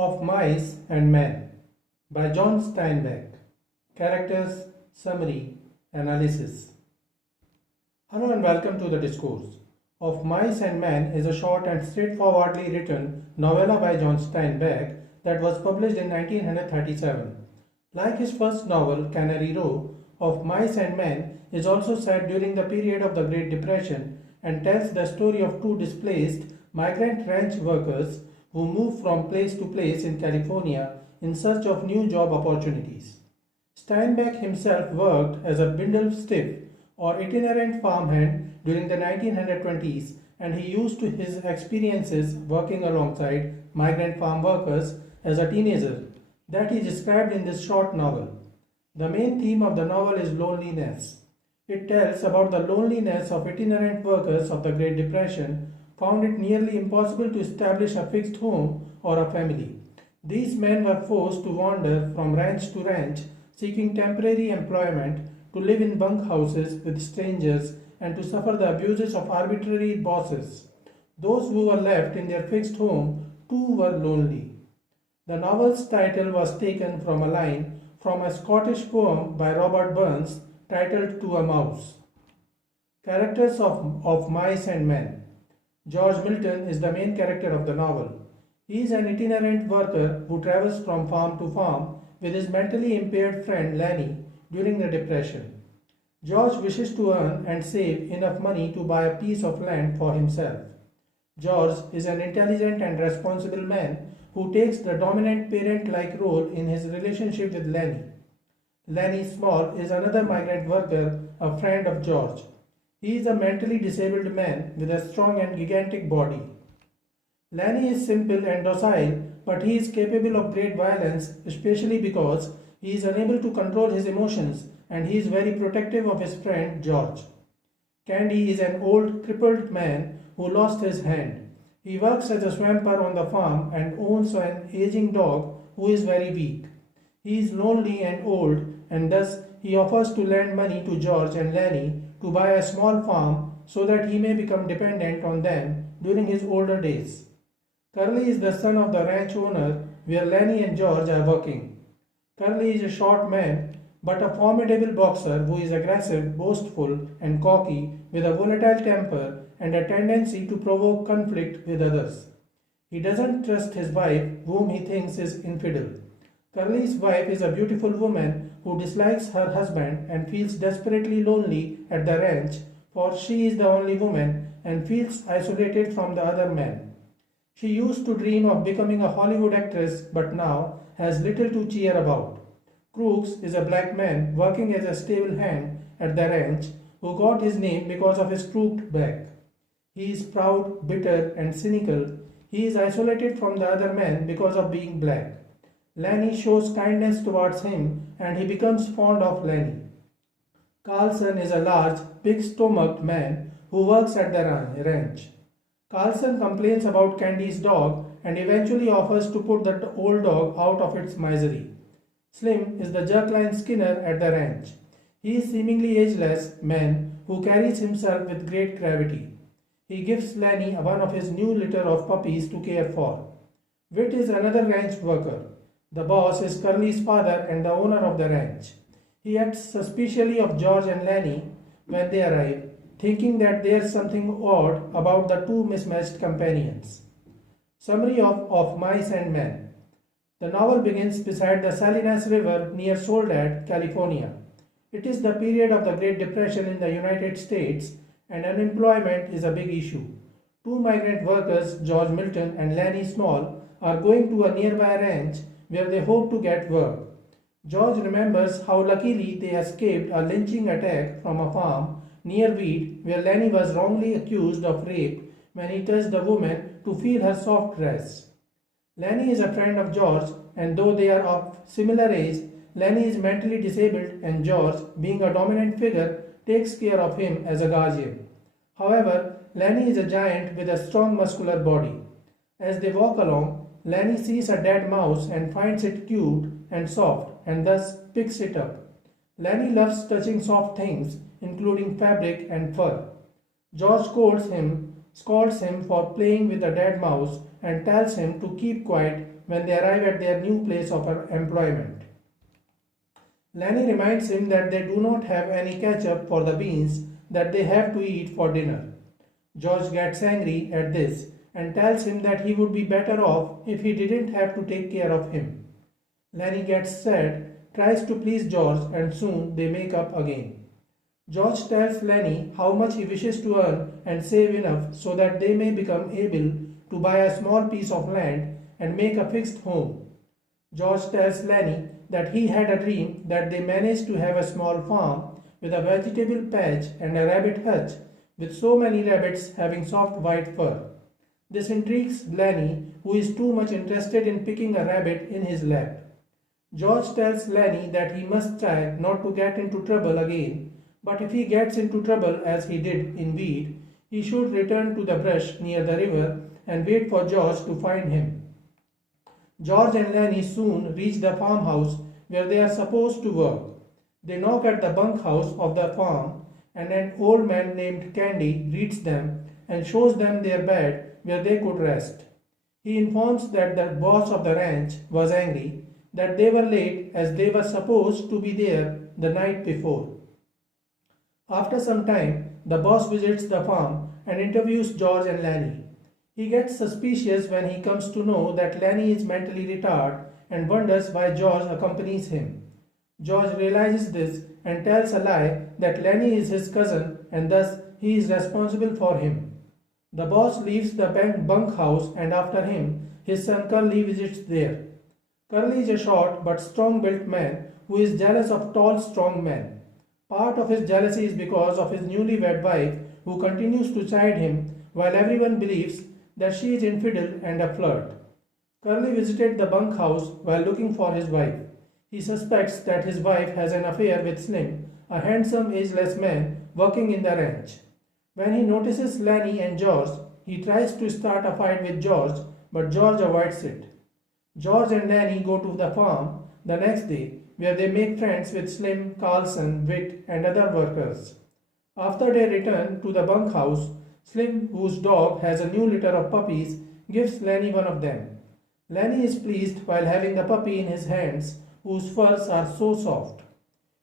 of Mice and Men by John Steinbeck. Characters, Summary, Analysis. Hello and welcome to the discourse. Of Mice and Men is a short and straightforwardly written novella by John Steinbeck that was published in 1937. Like his first novel, Cannery Row, Of Mice and Men is also set during the period of the Great Depression and tells the story of two displaced migrant ranch workers who moved from place to place in California in search of new job opportunities. Steinbeck himself worked as a bindle stiff or itinerant farmhand during the 1920s, and he used to his experiences working alongside migrant farm workers as a teenager that he described in this short novel. The main theme of the novel is loneliness. It tells about the loneliness of itinerant workers of the Great Depression found it nearly impossible to establish a fixed home or a family. These men were forced to wander from ranch to ranch, seeking temporary employment, to live in bunkhouses with strangers, and to suffer the abuses of arbitrary bosses. Those who were left in their fixed home too were lonely. The novel's title was taken from a line from a Scottish poem by Robert Burns titled To a Mouse. Characters of Mice and Men. George Milton is the main character of the novel. He is an itinerant worker who travels from farm to farm with his mentally impaired friend Lanny during the Depression. George wishes to earn and save enough money to buy a piece of land for himself. George is an intelligent and responsible man who takes the dominant parent-like role in his relationship with Lanny. Lanny Small is another migrant worker, a friend of George. He is a mentally disabled man with a strong and gigantic body. Lanny is simple and docile, but he is capable of great violence, especially because he is unable to control his emotions and he is very protective of his friend George. Candy is an old, crippled man who lost his hand. He works as a swamper on the farm and owns an aging dog who is very weak. He is lonely and old, and thus he offers to lend money to George and Lanny to buy a small farm so that he may become dependent on them during his older days. Curly is the son of the ranch owner where Lanny and George are working. Curly is a short man but a formidable boxer who is aggressive, boastful, and cocky with a volatile temper and a tendency to provoke conflict with others. He doesn't trust his wife, whom he thinks is infidel. Curly's wife is a beautiful woman who dislikes her husband and feels desperately lonely at the ranch, for she is the only woman and feels isolated from the other men. She used to dream of becoming a Hollywood actress but now has little to cheer about. Crooks is a black man working as a stable hand at the ranch who got his name because of his crooked back. He is proud, bitter, and cynical. He is isolated from the other men because of being black. Lanny shows kindness towards him and he becomes fond of Lanny. Carlson is a large, big-stomached man who works at the ranch. Carlson complains about Candy's dog and eventually offers to put the old dog out of its misery. Slim is the jerkline Skinner at the ranch. He is seemingly ageless man who carries himself with great gravity. He gives Lanny one of his new litter of puppies to care for. Wit is another ranch worker. The boss is Curly's father and the owner of the ranch. He acts suspiciously of George and Lanny when they arrive, thinking that there's something odd about the two mismatched companions. Summary of Mice and Men. The novel begins beside the Salinas River near Soledad, California. It is the period of the Great Depression in the United States and unemployment is a big issue. Two migrant workers, George Milton and Lanny Small, are going to a nearby ranch where they hope to get work. George remembers how luckily they escaped a lynching attack from a farm near Weed where Lanny was wrongly accused of rape when he touched a woman to feel her soft dress. Lanny is a friend of George, and though they are of similar age, Lanny is mentally disabled and George, being a dominant figure, takes care of him as a guardian. However, Lanny is a giant with a strong muscular body. As they walk along, Lanny sees a dead mouse and finds it cute and soft and thus picks it up. Lanny loves touching soft things, including fabric and fur. George scolds him for playing with a dead mouse and tells him to keep quiet when they arrive at their new place of employment. Lenny reminds him that they do not have any ketchup for the beans that they have to eat for dinner. George gets angry at this and tells him that he would be better off if he didn't have to take care of him. Lenny gets sad, tries to please George, and soon they make up again. George tells Lenny how much he wishes to earn and save enough so that they may become able to buy a small piece of land and make a fixed home. George tells Lenny that he had a dream that they managed to have a small farm with a vegetable patch and a rabbit hutch with so many rabbits having soft white fur. This intrigues Lenny, who is too much interested in picking a rabbit in his lap. George tells Lenny that he must try not to get into trouble again, but if he gets into trouble as he did in Weed, he should return to the brush near the river and wait for George to find him. George and Lenny soon reach the farmhouse where they are supposed to work. They knock at the bunkhouse of the farm, and an old man named Candy greets them and shows them their bed where they could rest. He informs that the boss of the ranch was angry that they were late as they were supposed to be there the night before. After some time, the boss visits the farm and interviews George and Lenny. He gets suspicious when he comes to know that Lenny is mentally retarded and wonders why George accompanies him. George realizes this and tells a lie that Lenny is his cousin and thus he is responsible for him. The boss leaves the bunkhouse and after him, his son Curly visits there. Curly is a short but strong-built man who is jealous of tall, strong men. Part of his jealousy is because of his newlywed wife who continues to chide him while everyone believes that she is infidel and a flirt. Curly visited the bunkhouse while looking for his wife. He suspects that his wife has an affair with Slim, a handsome, ageless man working in the ranch. When he notices Lenny and George, he tries to start a fight with George, but George avoids it. George and Lenny go to the farm the next day, where they make friends with Slim, Carlson, Whit, and other workers. After they return to the bunkhouse, Slim, whose dog has a new litter of puppies, gives Lenny one of them. Lenny is pleased while having the puppy in his hands, whose furs are so soft.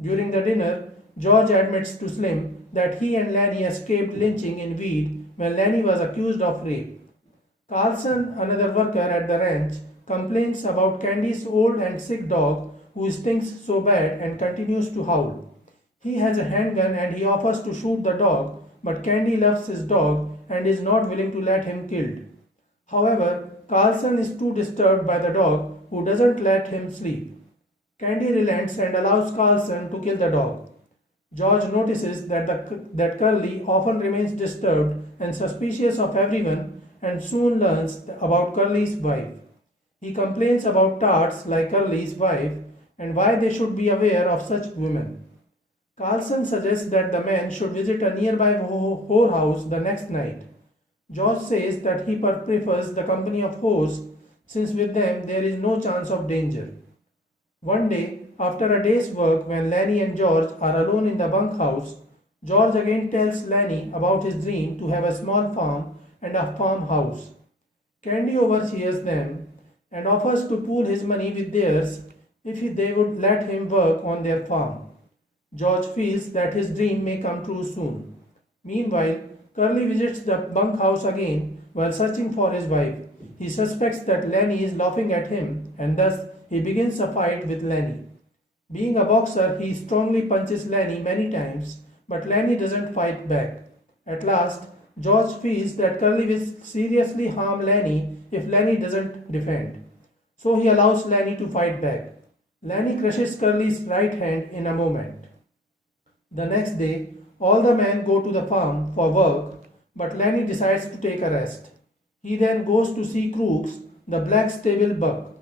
During the dinner, George admits to Slim that he and Lenny escaped lynching in Weed when Lenny was accused of rape. Carlson, another worker at the ranch, complains about Candy's old and sick dog who stinks so bad and continues to howl. He has a handgun and he offers to shoot the dog, but Candy loves his dog and is not willing to let him killed. However, Carlson is too disturbed by the dog who doesn't let him sleep. Candy relents and allows Carlson to kill the dog. George notices that Curly often remains disturbed and suspicious of everyone and soon learns about Curly's wife. He complains about tarts like Curly's wife and why they should be aware of such women. Carlson suggests that the man should visit a nearby whorehouse the next night. George says that he prefers the company of whores since with them there is no chance of danger. One day, after a day's work when Lenny and George are alone in the bunkhouse, George again tells Lenny about his dream to have a small farm and a farmhouse. Candy overhears them and offers to pool his money with theirs if they would let him work on their farm. George feels that his dream may come true soon. Meanwhile, Curly visits the bunkhouse again while searching for his wife. He suspects that Lenny is laughing at him and thus he begins a fight with Lenny. Being a boxer, he strongly punches Lenny many times, but Lenny doesn't fight back. At last, George feels that Curly will seriously harm Lenny if Lenny doesn't defend. So he allows Lenny to fight back. Lenny crushes Curly's right hand in a moment. The next day, all the men go to the farm for work, but Lenny decides to take a rest. He then goes to see Crooks, the black stable buck.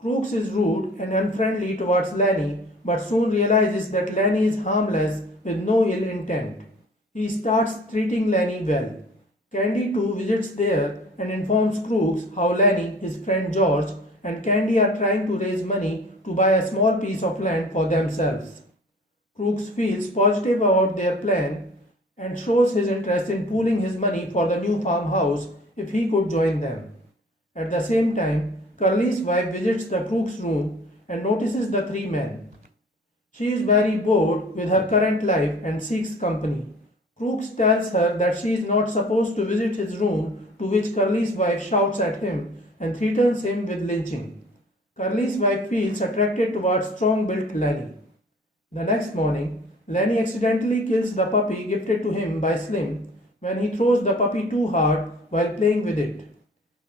Crooks is rude and unfriendly towards Lenny, but soon realizes that Lenny is harmless with no ill intent. He starts treating Lenny well. Candy too visits there and informs Crooks how Lenny, his friend George, and Candy are trying to raise money to buy a small piece of land for themselves. Crooks feels positive about their plan and shows his interest in pooling his money for the new farmhouse if he could join them. At the same time, Curly's wife visits the crook's room and notices the three men. She is very bored with her current life and seeks company. Crooks tells her that she is not supposed to visit his room, to which Curly's wife shouts at him and threatens him with lynching. Curly's wife feels attracted towards strong-built Lenny. The next morning, Lenny accidentally kills the puppy gifted to him by Slim when he throws the puppy too hard while playing with it.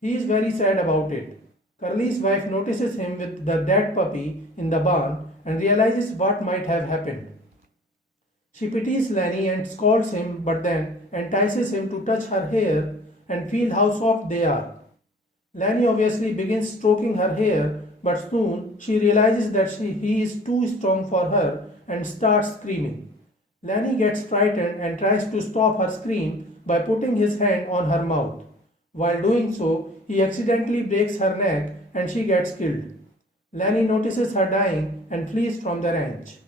He is very sad about it. Curly's wife notices him with the dead puppy in the barn and realizes what might have happened. She pities Lenny and scolds him, but then entices him to touch her hair and feel how soft they are. Lenny obviously begins stroking her hair, but soon she realizes that he is too strong for her and starts screaming. Lenny gets frightened and tries to stop her scream by putting his hand on her mouth. While doing so, he accidentally breaks her neck and she gets killed. Lenny notices her dying and flees from the ranch.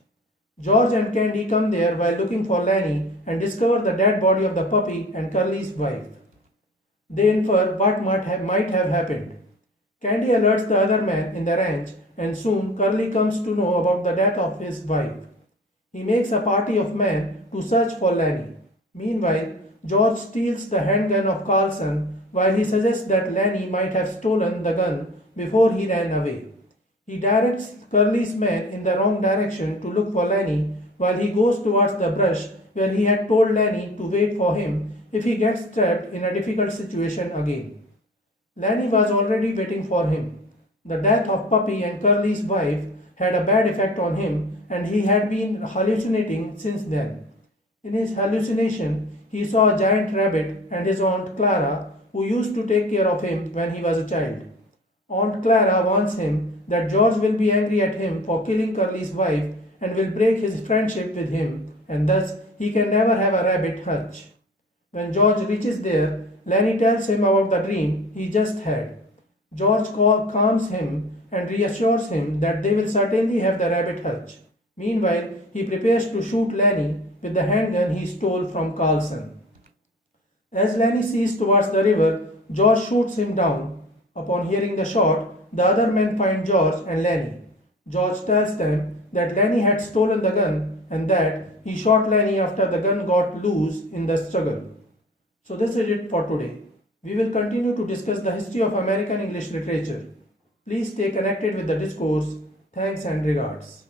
George and Candy come there while looking for Lenny and discover the dead body of the puppy and Curly's wife. They infer what might have happened. Candy alerts the other men in the ranch, and soon Curly comes to know about the death of his wife. He makes a party of men to search for Lenny. Meanwhile, George steals the handgun of Carlson while he suggests that Lenny might have stolen the gun before he ran away. He directs Curly's men in the wrong direction to look for Lenny while he goes towards the brush where he had told Lenny to wait for him if he gets trapped in a difficult situation again. Lenny was already waiting for him. The death of Puppy and Curly's wife had a bad effect on him and he had been hallucinating since then. In his hallucination, he saw a giant rabbit and his Aunt Clara, who used to take care of him when he was a child. Aunt Clara warns him that George will be angry at him for killing Curly's wife and will break his friendship with him, and thus he can never have a rabbit hutch. When George reaches there, Lenny tells him about the dream he just had. George calms him and reassures him that they will certainly have the rabbit hutch. Meanwhile, he prepares to shoot Lenny with the handgun he stole from Carlson. As Lenny sees towards the river, George shoots him down. Upon hearing the shot, the other men find George and Lenny. George tells them that Lenny had stolen the gun and that he shot Lenny after the gun got loose in the struggle. So this is it for today. We will continue to discuss the history of American English literature. Please stay connected with the discourse. Thanks and regards.